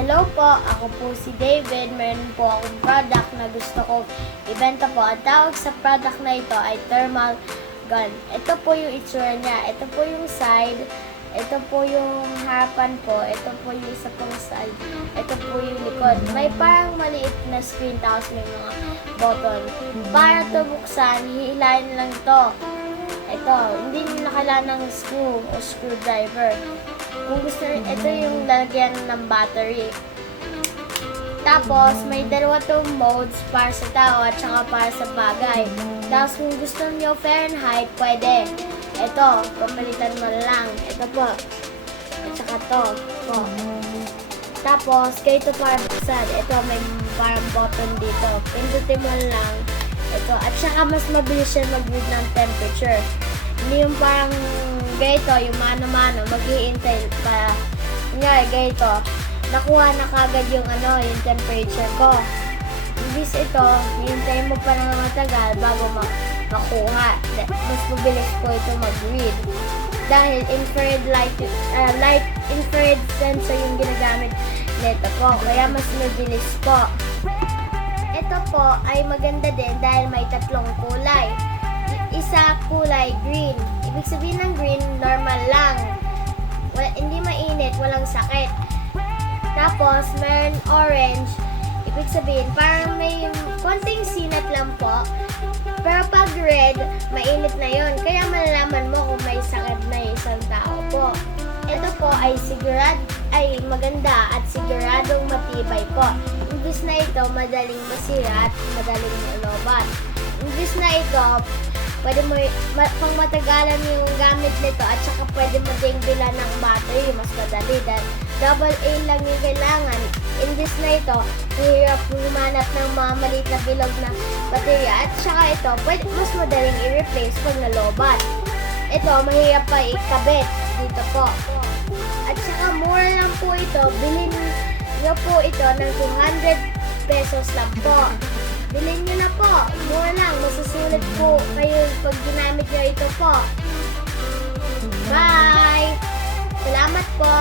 Hello po, ako po si David. Meron po akong product na gusto ko ibenta po. Ang tawag sa product na ito ay thermal gun. Ito po yung itsura niya. Ito po yung side. Ito po yung harapan po. Ito po yung isa pong side. Ito po yung likod. May parang maliit na screen tapos may mga button. Para ito buksan, hihilahin lang ito. Ito, hindi nyo na kailangan ng screw o screwdriver. Kung gusto rin, ito yung lalagyan ng battery. Tapos, may dalawa itong modes para sa tao at saka para sa bagay. Tapos, kung gusto niyo Fahrenheit, pwede. Ito, pamalitan mo lang. Ito po. At saka ito. Po. Tapos, ito para buksan. Ito, may parang button dito. Pindutin mo lang. Ito. At saka, mas mabilis siya mag-read ng temperature. Hindi yung parang ganito, yung mano-mano, mag-i-intay para, nga, ganito, nakuha na kagad yung yung temperature ko. Imbis ito, hintay mo pa ng matagal bago makuha. Mas mabilis po ito mag-read. Dahil infrared infrared sensor yung ginagamit nito po, kaya mas mabilis po. Ito po ay maganda din dahil may tatlong kulay. Isa kulay green. Ibig sabihin ng green, normal lang. Hindi mainit, walang sakit. Tapos, meron orange. Ibig sabihin, parang may konting sinat lang po. Pero pag red, mainit na yon. Kaya malalaman mo kung may sakit na yung isang tao po. Ito po ay maganda at siguradong matibay po. Imbis na ito, madaling masira at madaling malobat. Imbis na ito, pwede mo, pang matagalan yung gamit nito at saka pwede mo ding bilan ng battery, mas madali dahil double A lang yung kailangan. Imbis na ito, mahirap humanap ng mga maliit na bilog na baterya at saka ito, mas madaling i-replace pag nalobat. Ito, mahirap pa ikabit dito po. At saka mura lang po ito, bilhin nyo po ito ng 200 pesos lang po. Bilhin nyo na po. Mura lang. Masusulit po kayo pag ginamit nyo ito po. Bye! Salamat po!